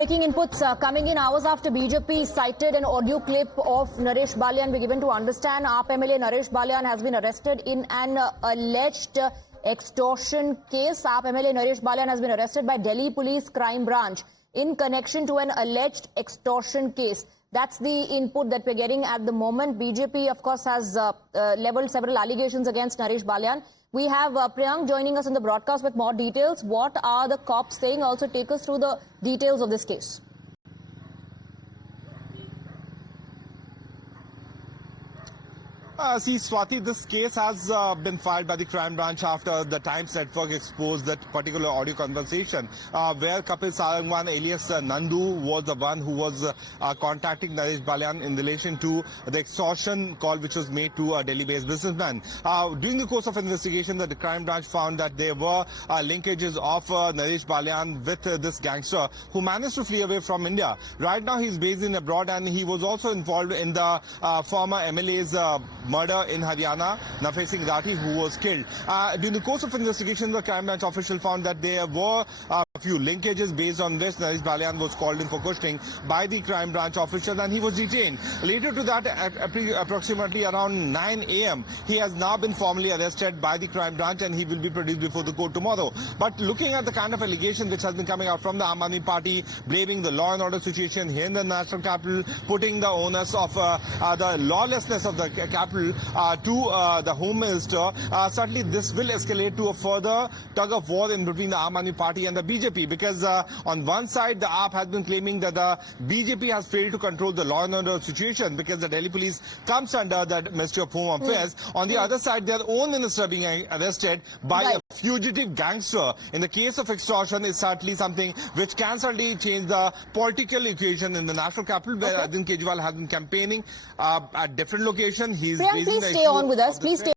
Breaking inputs coming in hours after BJP cited an audio clip of Naresh Balyan. We're given to understand AAP MLA Naresh Balyan has been arrested in an alleged extortion case. AAP MLA Naresh Balyan has been arrested by Delhi Police Crime Branch in connection to an alleged extortion case. That's the input that we're getting at the moment. BJP, of course, has leveled several allegations against Naresh Balyan. We have Priyank joining us in the broadcast with more details. What are the cops saying? Also take us through the details of this case. See, Swati, this case has been filed by the crime branch after the Times Network exposed that particular audio conversation where Kapil Sarangwan alias Nandu was the one who was contacting Naresh Balyan in relation to the extortion call which was made to a Delhi-based businessman. During the course of investigation, the crime branch found that there were linkages of Naresh Balyan with this gangster who managed to flee away from India. Right now, he's based in abroad and he was also involved in the former MLA's murder in Haryana, Nafez Singh Rathi, who was killed. During the course of investigation, the crime branch official found that there were a few linkages based on which Naresh Balyan was called in for questioning by the crime branch officers and he was detained. Later to that, at approximately around 9 a.m., he has now been formally arrested by the crime branch and he will be produced before the court tomorrow. But looking at the kind of allegation which has been coming out from the Aam Aadmi Party, blaming the law and order situation here in the national capital, putting the onus of the lawlessness of the capital to the Home Minister, certainly this will escalate to a further tug of war in between the Aam Aadmi Party and the BJP, because on one side the AAP has been claiming that the BJP has failed to control the law and order situation because the Delhi police comes under the Ministry of Home Affairs. On the other side, their own minister being arrested by a fugitive gangster in the case of extortion is certainly something which can certainly change the political equation in the national capital, where Arvind Kejriwal has been campaigning at different locations. He's Priyank, please stay on with us. Please stay